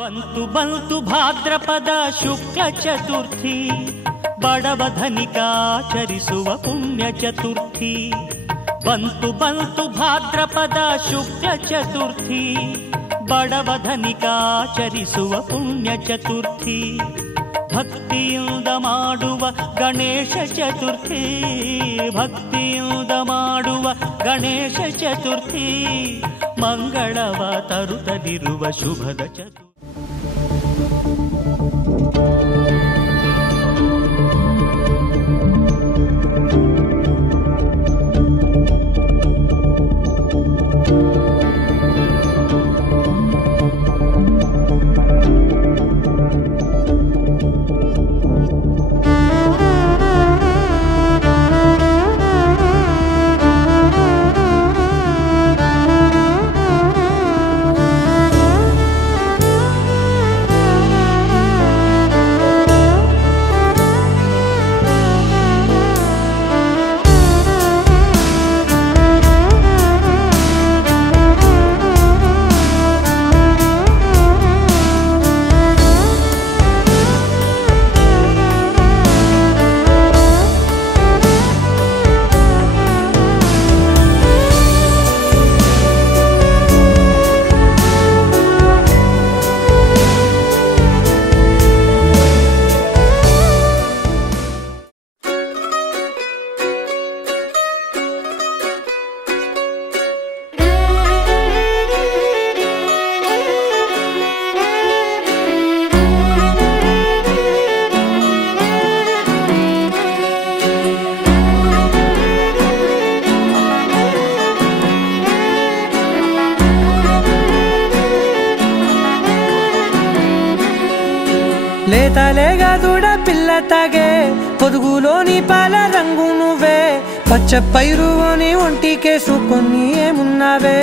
బంతు బంతు భాద్రపద శుక్ల చతుర్థి ಬಡವಧನಿಕಾಚರಿಸುವ ಪುಣ್ಯ ಚತುರ್ಥಿ ಬಂತು ಬಂತು ಭಾದ್ರಪದ ಶುಕ್ಲ ಚತುರ್ಥಿ ಬಡವಧನಿಕಾಚರಿಸುವ ಪುಣ್ಯ ಚತುರ್ಥಿ ಭಕ್ತಿಯಿಂದ ಮಾಡುವ ಗಣೇಶ ಚತುರ್ಥಿ ಭಕ್ತಿಯಿಂದ ಮಾಡುವ ಗಣೇಶ ಚತುರ್ಥಿ ಮಂಗಳವ ತರುತ್ತಲಿರುವ ಶುಭದ ಚತುರ್ಥಿ. లేతలేగా దూడ పిల్ల తాగే పొదుగులోని పాల రంగు నువ్వే పచ్చ పైరుని ఒంటికేసుకొని ఏమున్నావే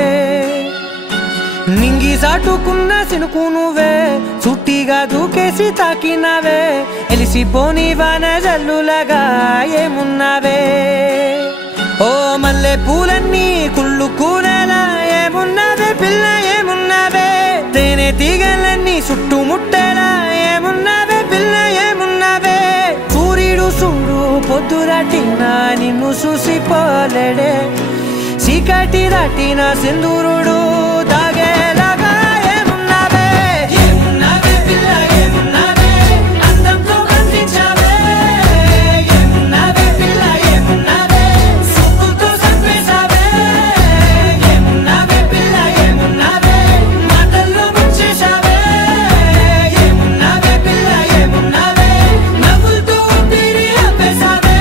నింగి సాటుకున్న సినుకు నువ్వే చుట్టిగా దూకేసి తాకినావే ఎలిసిపోని వాన జల్లులాగా ఏమున్నావే ఓ మల్లె పూలన్నీ కుళ్ళు కూరలా ఏమున్నావే పిల్ల ఏమున్నావే తేనె తీగలన్నీ చుట్టుముట్టేలా ఏమున్నావే పిల్ల ఏమున్నావే సూర్యుడు చూడు పొద్దురాటిన నిన్ను చూసిపోలేడే చీకటి దాటిన సింధూరుడు దాగేలాగా ఏమున్నావే ఏమున్నావే పిల్ల ఏమున్నావే అందంతో కనిపించావే ఏమున్నావే పిల్ల ఏమున్నావే సుక్కుతో సంపేశావే ఏమున్నావే పిల్ల ఏమున్నావే మాటల్లో ముంచేశావే ఏమున్నావే పిల్ల ఏమున్నావే నవ్వులతో ఊపిరి ఆపేశావే.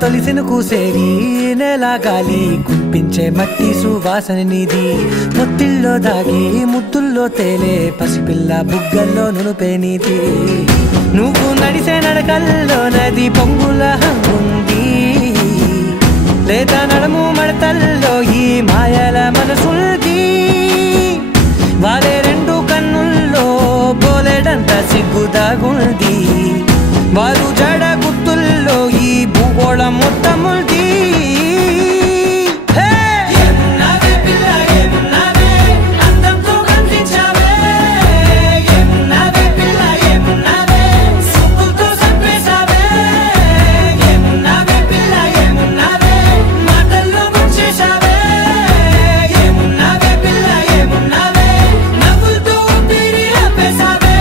తొలిసిను కూసేరి నెల గాలి గుప్పించే మట్టి సువాసన నీది ముత్తిల్లో దాగి ముద్దుల్లో తేలే పసిపిల్ల బుగ్గల్లో నునుపే నీది నువ్వు నడిసే నడకల్లో నది పొంగుల హంగుంది లేదా నడుము మడతల్లో ఈ మాయల మనసుంది వారే రెండు కన్నుల్లో బోలెడంత సిగ్గుదాగుంది వారు జడ గుర్తుల్లో ఈ భూగోళం మొత్తముంది. ఏమున్నావే పిల్ల ఏమున్నావే అందంతో కనిపించావే ఏమున్నావే పిల్ల ఏమున్నావే సుక్కుతో సంపేశావే ఏమున్నావే పిల్ల ఏమున్నావే మాటల్లో ముంచేశావే ఏమున్నావే పిల్ల ఏమున్నావే నవ్వులతో ఊపిరి ఆపేశావే.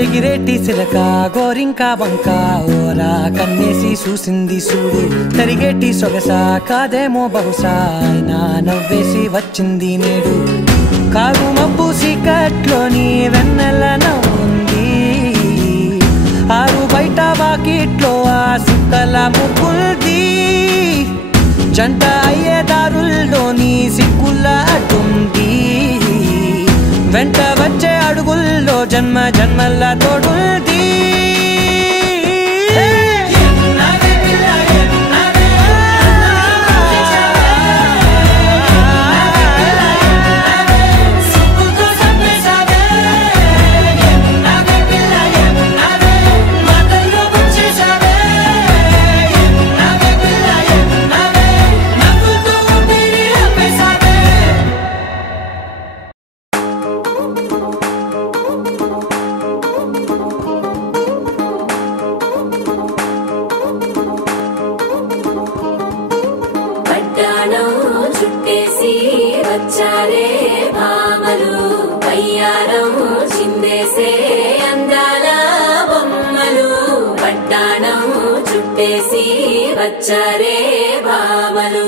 ఎగిరేటి సిలక గోరింక వంక ఓరా కన్నేసి చూసింది చూడు తరిగేటి సొగస కాదేమో బహుశా అయినా నవ్వేసి వచ్చింది నేడు కాగు మబ్బు సీకట్లోని వెన్నెల జంట అయ్యే దారుల్లోని సిగ్గుల అడ్డుంది వెంట వచ్చే అడుగుల్లో జన్మ జన్మల్ల తోడుంది చుట్టేసి వచ్చారే భామలు వయ్యారం చిందేసే అందాల బొమ్మలు పట్టాణం చుట్టేసి వచ్చారే భామలు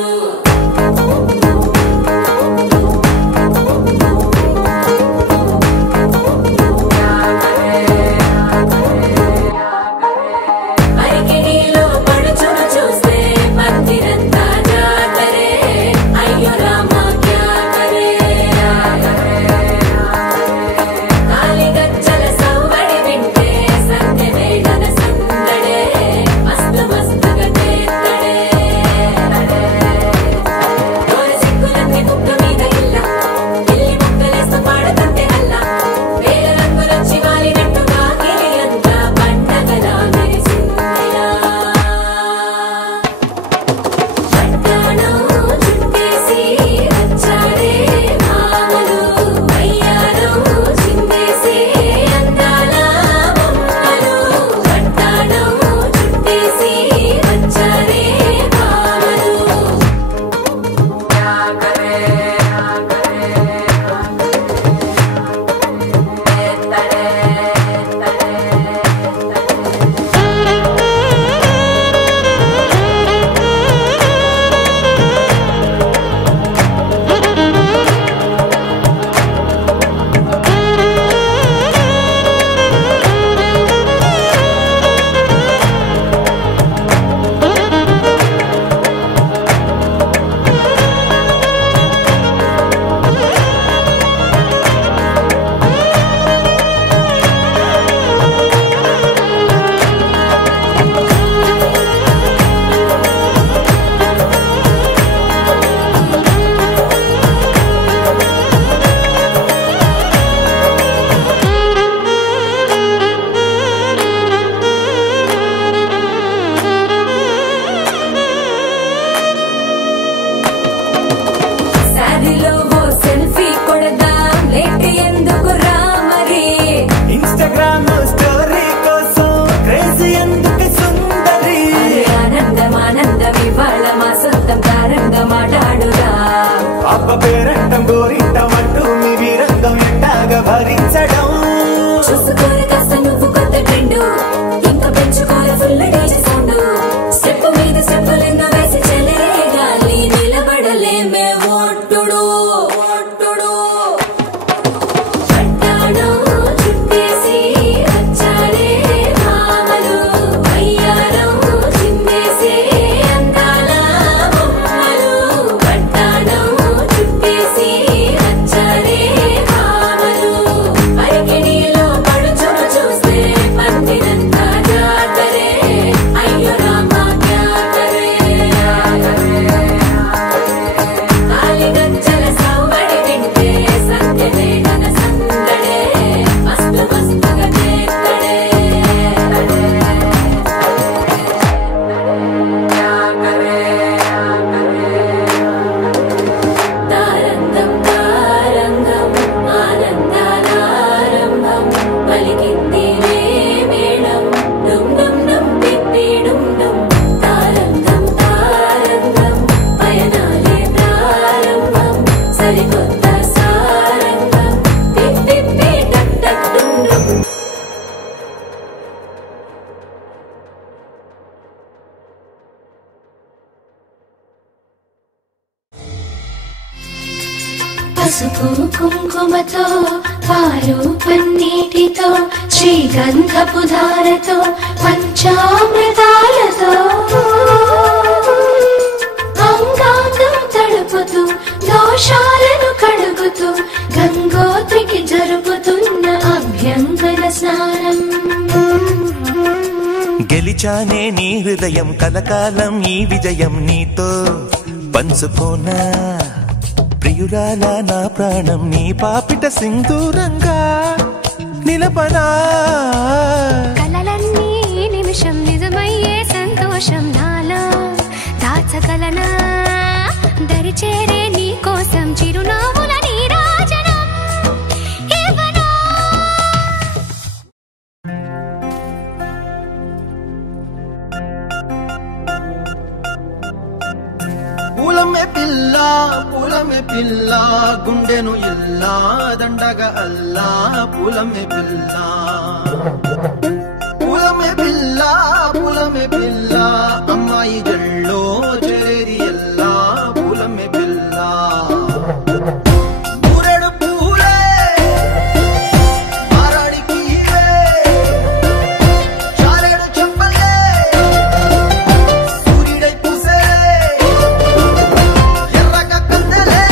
పేరంటం గోరింటం అంటూ మీ వీరంగం ఎట్టాగా భరించడం చూసుకోరు కాస్త నువ్వు కొత్త ట్రెండ్ ఇంకా పెంచుకోరు ఫుల్ డీజే సౌండ్ స్టెప్ మీద స్టెప్పులెన్నో వేసి చెలరే గాలి నిలబడలేమే ఓట్టుడు ఓట్టుడు పట్టాణం చుట్టేసి వచ్చారే భామలు వయ్యారం చిందేసే అందాల బొమ్మలు పట్టాణం చుట్టేసి వచ్చారే భామలు అరికిడిలో పడుచును చూస్తే పందిరంతా జాతరే అయ్యో రామా క్యా కరే కాలిగజ్జల సౌవడి వింటే సంధ్యవేళన సందడే మస్తు మస్తుగా చేత్తడే తారంగం తారంగం ఆనందానారంభం పలికింది మేళం డుమ్ డుమ్ డుమ్ పిప్పి డుమ్ డుమ్ తారంగం తారంగం పయనాలే ప్రారంభం సరికొత్త సారంగం పిప్పి టక్ టక్ డుమ్ డుమ్ పసుపు కుంకుమతో పాలు పన్నీటితో శ్రీగంధపు ధారతో పంచామృతాలతో అంగా గెలిచానే నీ హృదయం కలకాలం ఈ విజయం నీతో పంచుకోనా ప్రియురాలా నా ప్రాణం నీ పాపిట సింధూరంగా నిలపనా కలలన్నీ నిమిషం నిజమయ్యే సంతోషం నాలో దాచగలనా దరిచేరే నీ కోసం చిరునవ్వుల నీరాజనం ఇవ్వనా పూలమే పిల్ల గుండెను ఇల్లా దండగ అల్లా పూలమే పిల్ల అమ్మాయి జల్లో చేరేది ఎల్లా పూలమే పిల్ల ఊరెడు పూలే మారాడికి చారెడు చెప్పలే సూర్యుడై పూసే ఎర్రగ కందలే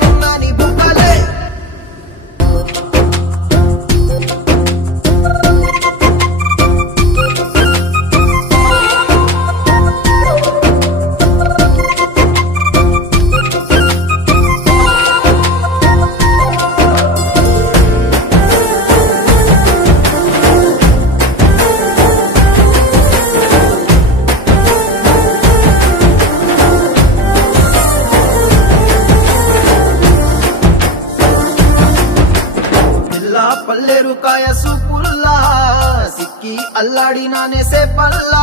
నున్నాని బుక్కలే పల్లెరుకాయ సూపుల్లా సిక్కి అల్లాడినానే సే పల్లా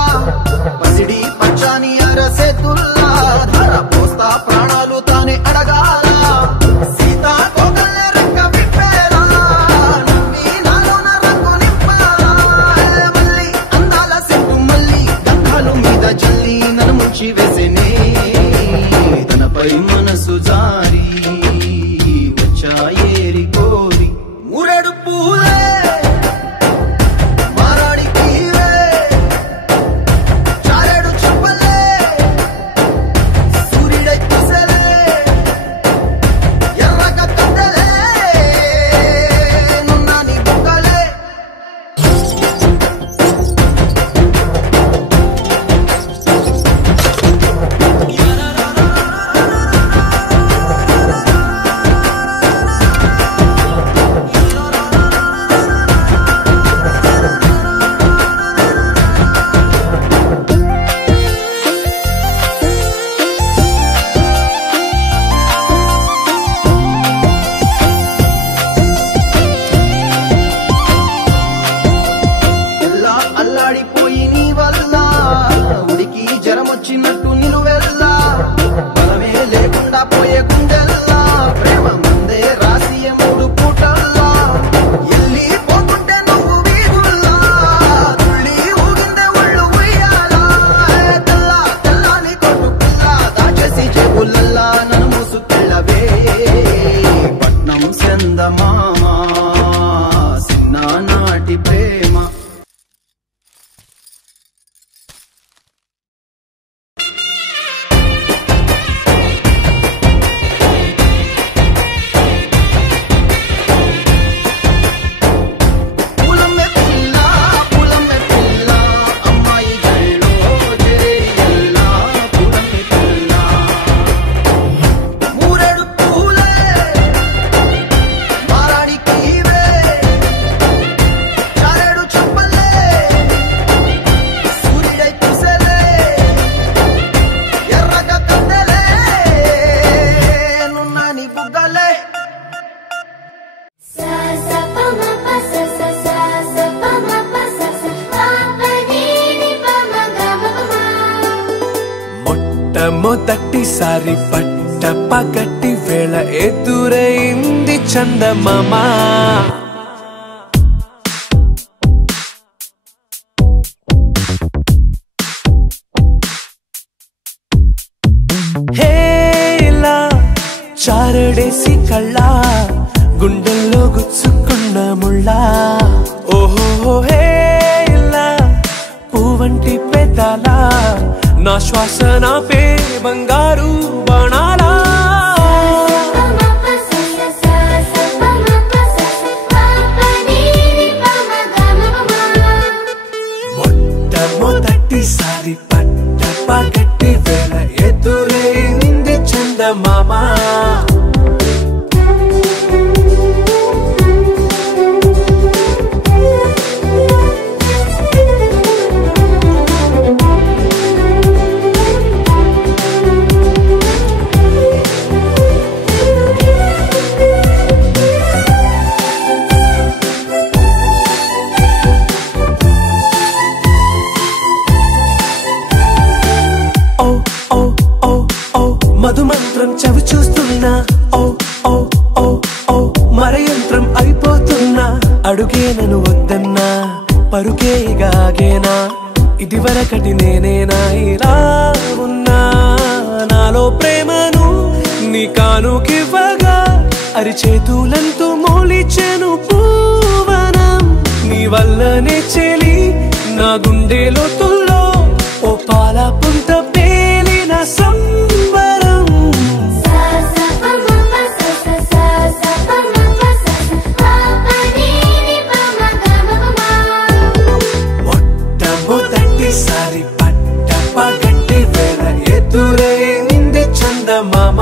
పసిడి పచ్చాని అరసే తుల్లా ధర పోస్తా ప్రాణాలు తానే అడగాల సీతా కోగల్లే రెక్క విప్పేలా నవ్వి నాలోన రంగు నింపాలా మళ్ళీ అందాల సెట్టు మళ్ళీ గంధాలు మీద జల్లి నన్ను ముంచి వేసేనే తనపై మనసు జారి వచ్చాయేరి కోరి ఊరెడు పూలే మారాడికి చారెడు చెప్పలే సూర్యుడై పూసలే ఎర్రగ కందలే నున్నాని బుక్కలే అల్లాడిపోయి నీ వల్ల ఉడికి జరం వచ్చినట్టు నిలువెల్లా బలమే లేకుండా పోయే గుండెల్లా ప్రేమ ముందే రాసియ మూడు పూటల్లా ఎల్లి పోతుంటే నువ్వు వీగుల్లా తుళ్ళి ఊగిందే ఒళ్ళు ఉయ్యాలా తెల్లాని కొట్టు పిల్ల దాచేసి జేబులల్లా నన్ను మూసుకెళ్ళవే పట్నం చందమామ చిన్ననాటి ప్రేమ మొదటిసారి పట్ట పగటి వేళ ఎదురైంది చందమామ హేలా చారడేసి కళ్ళ గుండెల్లో గుచ్చుకున్న ముళ్ళా ఓహో హేలా పూవంటి పెదాలా నా శ్వాస నాపే బంగారు బాణాలా అడుగే నన్ను వద్దన్నా పరుకే గాగేనా ఇదివరకటి నేనేనా ఇలా ఉన్నా నాలో ప్రేమను నీ కానుకివ్వగా అరిచేతులంతో మోలిచెను పూవనం నీ వల్లనే చెలి నా గుండెలో తుల్లో ఓ పాల పుంత పేలిన సంబరం మొట్టమొదటిసారి పట్ట పగట్టి వేళ ఎదురైంది చందమామ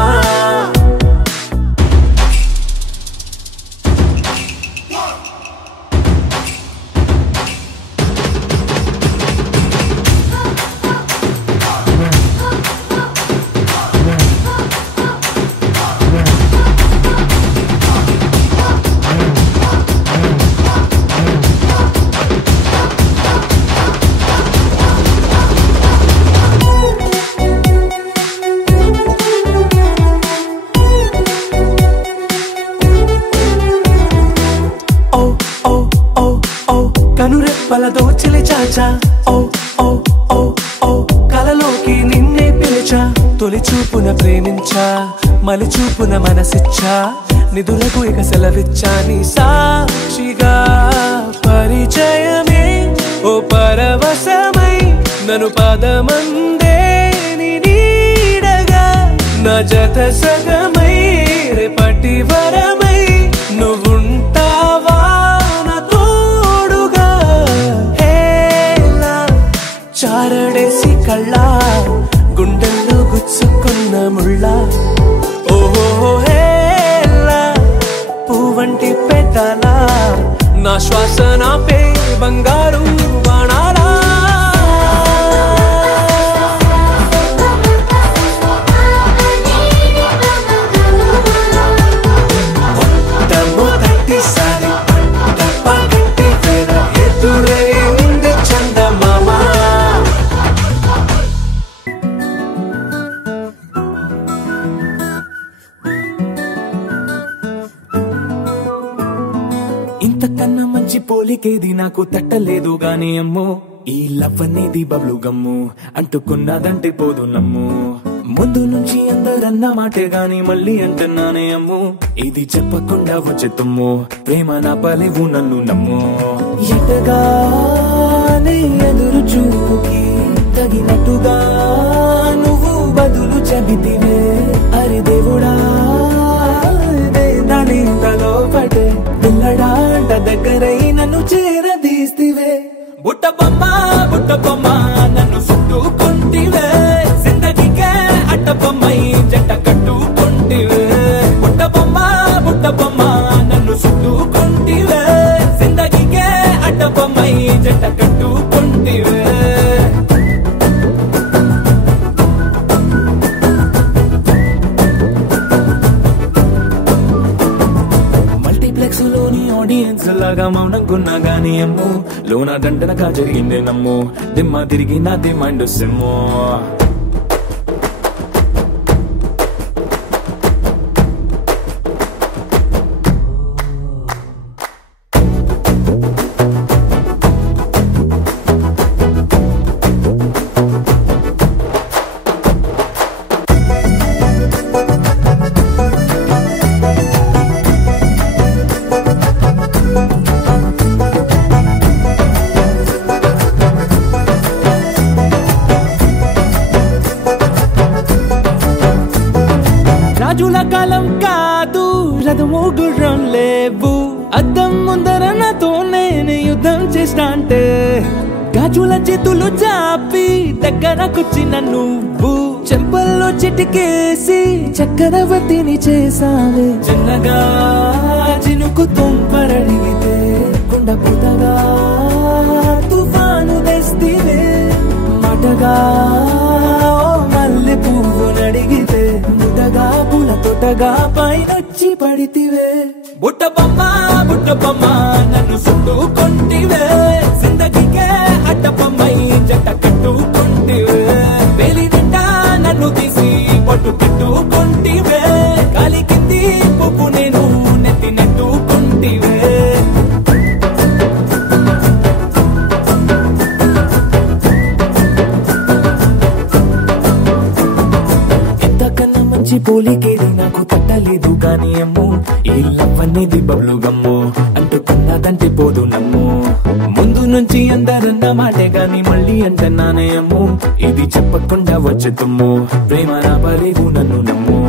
కనురెప్పలతో చిలి చాచా ఓ ఓ ఓ ఓ కలలోకి నిన్నే పిలిచా తొలి చూపున ప్రేమించా మలి చూపున మనసిచ్చా నిధులకు ఇక సెలవిచ్చా నీ సాక్షిగా పరిచయమే ఓ పరవశమై నన్ను పదమందే నీ నీడగా నా జత సగమై రేపటి వరమై నువ్వుంటావా చారడేసి కళ్ళ గుండెల్లో గుచ్చుకున్న ముళ్ళ ఓహో హేలా పువ్వంటి పెద్దల నా శ్వాస నాపే బంగారు బాణాలా మొట్టమొదటిసారి పగట్టి వేళ ఎదురైంది చందమామ ఇంతకన్నా మంచి పోలికేది నాకు తట్టలేదు గాని అమ్మో ఈ లవ్ అనేది బబ్లు గమ్ము అంటుకున్నదంటే పోదు నమ్ము ముందు నుంచి అందరన్న మాటే గాని మళ్ళీ అంటున్నానే అమ్ము ఇది చెప్పకుండా వచ్చే తుమ్ము ప్రేమ నా పలేవు నన్ను నమ్ము ఎటగానే ఎదురు చూకి తగినట్టుగా నువ్వు బదులు చెబితివే అరి దేవుడా దాని తలో పడే పిల్లడాంట దగ్గరై నన్ను చేరదీస్తివే బుట్ట బొమ్మ నన్ను చుట్టుకుంటివే జిందగీకే అట్ట బొమ్మై జంట కట్టుకుంటివే బుట్ట బొమ్మ నన్ను చుట్టుకుంటివే జిందగీకే అట్ట బొమ్మై జంట కట్టుకుంటివే ఆడియన్స్ లాగా మౌనంకున్నా గానీ అమ్ము లోన దండనగా జరిగిందే నమ్ము దిమ్మ తిరిగి నాది మైండ్ సిమ్ము రాజుల కాలం కాదు రథము గుర్రం లేవు అద్దం ముందర నాతో నేను యుద్ధం చేస్తా అంటే గాజుల చేతులు చాపి దగ్గరకొచ్చిన నువ్వు చెంపల్లో చిటికేసి చక్రవర్తిని చేసావే చిన్నగా చినుకు తుంపరడిగితే కుండ పుటగా తుఫాను తెస్తివే మాటగా మల్లె పువ్వు నడిగితే ముదగా పూల తోటగా పైనొచ్చి పడితివే బుట్ట బొమ్మ నన్ను చుట్టుకుంటివే జిందగీకే అట్ట బొమ్మై జంట కట్టుకుంటివే వేలి నిండా నన్ను తీసి పట్టు కట్టుకుంటివే కాలి కింది పువ్వు నేను నెత్తి నెట్టుకుంటివే పోలికేది నాకు తట్టలేదు గాని అమ్మో ఈ లవ్ అనేది బబ్లు గమ్ము అంటుకున్నదంటే పోదు నమ్ము ముందు నుంచి అందరన్న మాటే గాని మళ్ళీ అంటున్నానే అమ్ము ఇది చెప్పకుండా వచ్చే తుమ్ము ప్రేమ నా పలేవు నన్ను నమ్ము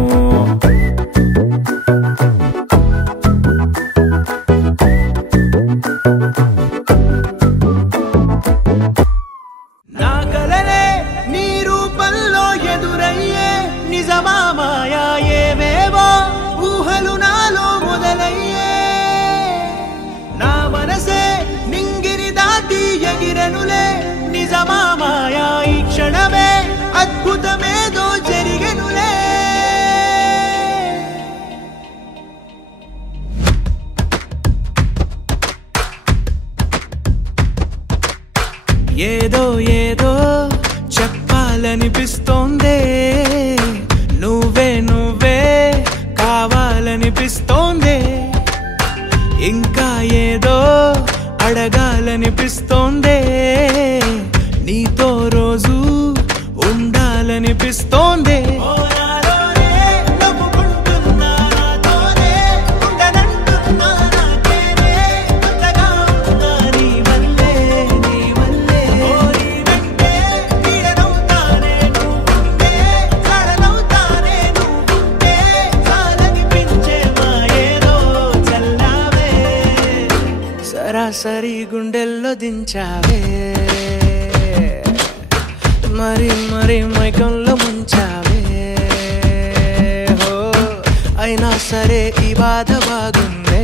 అద్భుతమేదో జరిగెనులే ఏదో ఏదో చెప్పాలనిపిస్తోందే నువ్వే నువ్వే కావాలనిపిస్తోందే ఇంకా ఏదో అడగాలనిపిస్తోందే నీతో రోజు ఉండాలనిపిస్తోంది సరాసరి గుండెల్లో దించావే మరి మరి మైకంలో ముంచావే హో అయినా సరే ఈ బాధ బాగుందే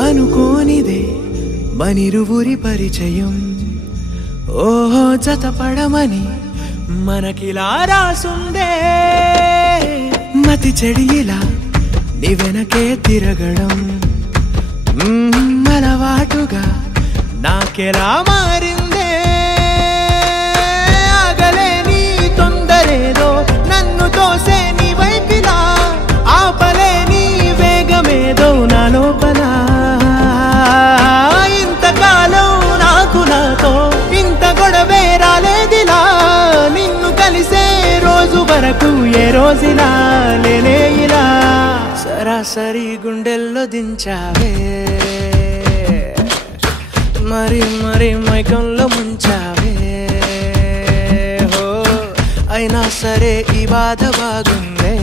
అనుకోనిదే మనిరువురి పరిచయం ఓహో జతపడమని మనకిలా రాసుందే మతి చెడిలా నీ వెనకే తిరగడం అలవాటుగా నాకెలా మారిందే ఆగలేని తొందరేదో నన్ను తోసే నీ వైపిలా ఆపలేని వేగమేదో నా లోపల ఇంతకాలం నాకు నాతో ఇంత గొడవే రాలేదిలా నిన్ను కలిసే రోజు వరకు ఏ రోజులా లేలే ఇలా సరాసరి గుండెల్లో దించావే మరి మరి మైకంలో ముంచావే హో అయినా సరే ఈ బాధ బాగుందే